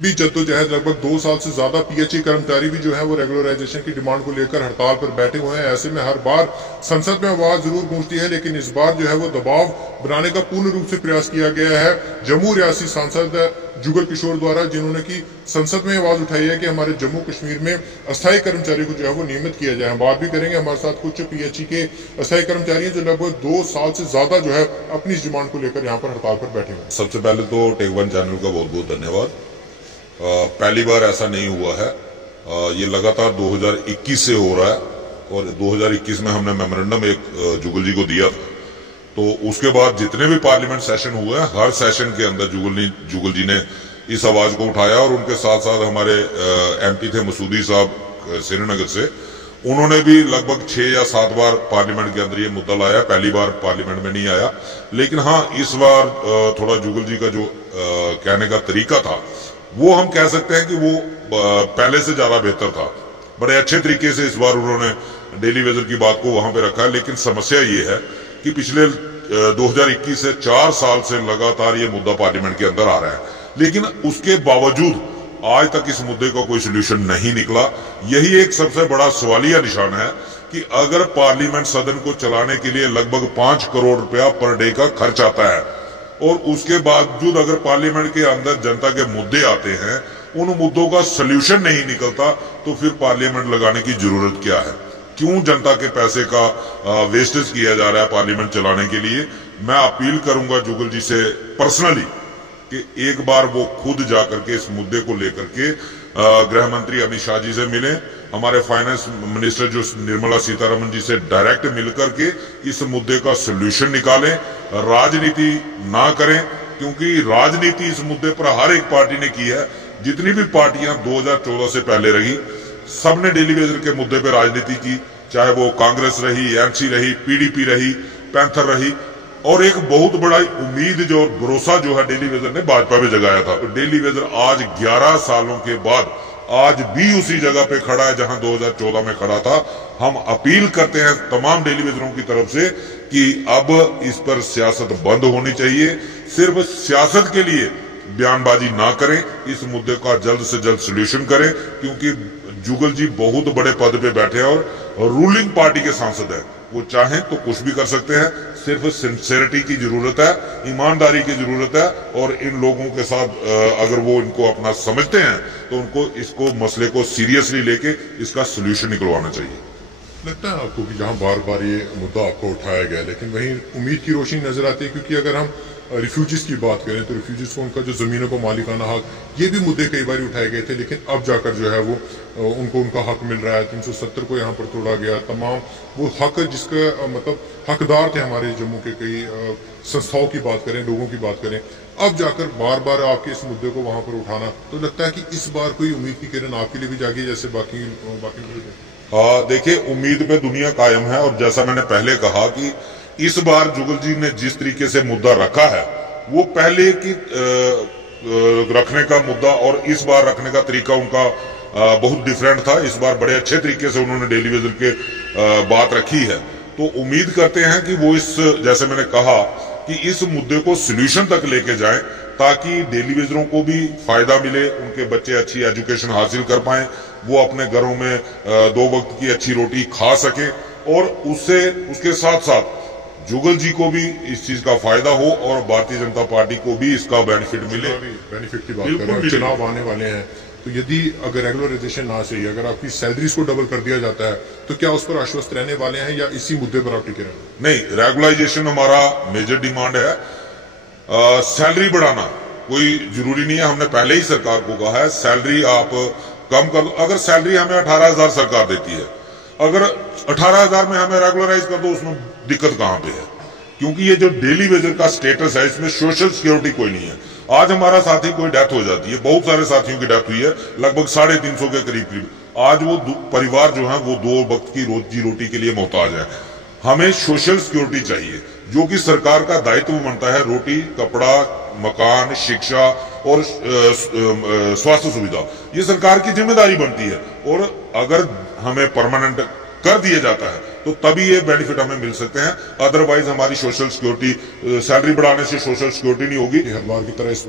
भी जद्दोजहद लगभग 2 साल से ज्यादा पीएचई कर्मचारी भी जो है वो रेगुलराइजेशन की डिमांड को लेकर हड़ताल पर बैठे हुए हैं। ऐसे में हर बार संसद में आवाज जरूर गूंजती है, लेकिन इस बार जो है वो दबाव बनाने का पूर्ण रूप से प्रयास किया गया है। जम्मू रियासी सांसद जुगल किशोर द्वारा, जिन्होंने की संसद में आवाज उठाई है कि हमारे जम्मू कश्मीर में अस्थायी कर्मचारी को जो है वो नियमित किया जाए। हम बात भी करेंगे, हमारे साथ कुछ पीएचई के अस्थायी कर्मचारी हैं जो लगभग 2 साल से ज्यादा जो है अपनी इस डिमांड को लेकर यहाँ पर हड़ताल पर बैठे हुए हैं। सबसे पहले तो टेक वन चैनल का बहुत बहुत धन्यवाद। पहली बार ऐसा नहीं हुआ है, ये लगातार 2021 से हो रहा है और 2021 में हमने मेमोरेंडम एक जुगल जी को दिया था। तो उसके बाद जितने भी पार्लियामेंट सेशन हुए हैं, हर सेशन के अंदर जुगल जी ने इस आवाज को उठाया और उनके साथ साथ हमारे एमपी थे मसूदी साहब श्रीनगर से, उन्होंने भी लगभग 6 या 7 बार पार्लियामेंट के अंदर ये मुद्दा लाया। पहली बार पार्लियामेंट में नहीं आया, लेकिन हाँ इस बार थोड़ा जुगल जी का जो कहने का तरीका था वो हम कह सकते हैं कि वो पहले से ज्यादा बेहतर था। बड़े अच्छे तरीके से इस बार उन्होंने डेली वेजर की बात को वहां पे रखा है। लेकिन समस्या ये है कि पिछले 2021 से 4 साल से लगातार ये मुद्दा पार्लियामेंट के अंदर आ रहा है, लेकिन उसके बावजूद आज तक इस मुद्दे का कोई सोल्यूशन नहीं निकला। यही एक सबसे बड़ा सवालिया निशान है कि अगर पार्लियामेंट सदन को चलाने के लिए लगभग 5 करोड़ रुपया पर डे का खर्च आता है और उसके बावजूद अगर पार्लियामेंट के अंदर जनता के मुद्दे आते हैं, उन मुद्दों का सोल्यूशन नहीं निकलता, तो फिर पार्लियामेंट लगाने की जरूरत क्या है? क्यों जनता के पैसे का वेस्टेज किया जा रहा है पार्लियामेंट चलाने के लिए? मैं अपील करूंगा जुगल जी से पर्सनली कि एक बार वो खुद जाकर के इस मुद्दे को लेकर के गृह मंत्री अमित शाह जी से मिलें, हमारे फाइनेंस मिनिस्टर जो निर्मला सीतारमन जी से डायरेक्ट मिलकर के इस मुद्दे का सोल्यूशन निकालें, राजनीति ना करें, क्योंकि राजनीति इस मुद्दे पर हर एक पार्टी ने की है। जितनी भी पार्टियां 2014 से पहले रही, सबने डेली वेजर के मुद्दे पर राजनीति की, चाहे वो कांग्रेस रही, एनसी रही, पीडीपी रही, पैंथर रही। और एक बहुत बड़ा उम्मीद जो भरोसा जो है डेली वेजर ने भाजपा पे जगाया था। डेली वेजर आज 11 सालों के बाद आज भी उसी जगह पे खड़ा है जहां 2014 में खड़ा था। हम अपील करते हैं तमाम डेली वेजरों की तरफ से कि अब इस पर सियासत बंद होनी चाहिए। सिर्फ सियासत के लिए बयानबाजी ना करें, इस मुद्दे का जल्द से जल्द सोल्यूशन करें, क्योंकि जुगल जी बहुत बड़े पद पे बैठे हैं और रूलिंग पार्टी के सांसद है। वो चाहें तो कुछ भी कर सकते हैं, सिर्फ सिंसेरिटी की जरूरत है, ईमानदारी की जरूरत है। और इन लोगों के साथ अगर वो इनको अपना समझते हैं तो उनको इसको मसले को सीरियसली लेके इसका सोल्यूशन निकलवाना चाहिए। लगता है आपको कि जहां बार बार ये मुद्दा आपको उठाया गया, लेकिन वहीं उम्मीद की रोशनी नजर आती है? क्योंकि अगर हम रिफ्यूजीज की बात करें तो रिफ्यूजीज को उनका जो जमीनों को मालिकाना हक, ये भी मुद्दे कई बार उठाए गए थे, लेकिन अब जाकर जो है वो उनको उनका हक मिल रहा है। 370 को यहाँ पर तोड़ा गया, तमाम वो हक जिसका मतलब हकदार थे हमारे जम्मू के कई संस्थाओं की बात करें, लोगों की बात करें, अब जाकर बार बार आपके इस मुद्दे को वहां पर उठाना, तो लगता है कि इस बार कोई उम्मीद की किरण आपके लिए भी जागी जैसे बाकी देखिए, उम्मीद पे दुनिया कायम है। और जैसा मैंने पहले कहा कि इस बार जुगल जी ने जिस तरीके से मुद्दा रखा है, वो पहले की रखने का मुद्दा और इस बार रखने का तरीका उनका बहुत डिफरेंट था। इस बार बड़े अच्छे तरीके से उन्होंने डेली वेजर के बात रखी है। तो उम्मीद करते हैं कि वो इस, जैसे मैंने कहा कि इस मुद्दे को सोल्यूशन तक लेके जाएं, ताकि डेली वेजरों को भी फायदा मिले, उनके बच्चे अच्छी एजुकेशन हासिल कर पाएं, वो अपने घरों में 2 वक्त की अच्छी रोटी खा सके, और उसके साथ साथ जुगल जी को भी इस चीज का फायदा हो और भारतीय जनता पार्टी को भी इसका बेनिफिट मिले। बेनिफिट की बात करें, चुनाव आने वाले हैं, तो यदि अगर रेगुलराइजेशन ना चाहिए, अगर आपकी सैलरीज को डबल कर दिया जाता है, तो क्या उस पर आश्वस्त रहने वाले हैं या इसी मुद्दे पर आप टिके रहेंगे? नहीं, रेगुलराइजेशन हमारा मेजर डिमांड है। सैलरी बढ़ाना कोई जरूरी नहीं है, हमने पहले ही सरकार को कहा है सैलरी आप कम कर दो। अगर सैलरी हमें 18,000 सरकार देती है, अगर 18,000 में हमें रेगुलराइज कर दो, उसमें दिक्कत कहां पे है? क्योंकि ये जो डेली वेजर का स्टेटस है, इसमें सोशल सिक्योरिटी कोई नहीं है। आज हमारा साथी कोई डेथ हो जाती है, बहुत सारे साथियों की डेथ हुई है, लगभग 350 के करीब। आज वो परिवार जो है वो 2 वक्त की रोजी रोटी के लिए मोहताज है। हमें सोशल सिक्योरिटी चाहिए, जो कि सरकार का दायित्व बनता है। रोटी, कपड़ा, मकान, शिक्षा और स्वास्थ्य सुविधा, ये सरकार की जिम्मेदारी बनती है। और अगर हमें परमानेंट कर दिया जाता है तो तभी ये बेनिफिट हमें मिल सकते हैं। अदरवाइज हमारी सोशल सिक्योरिटी, सैलरी बढ़ाने से सोशल सिक्योरिटी नहीं होगी। हर बार की तरह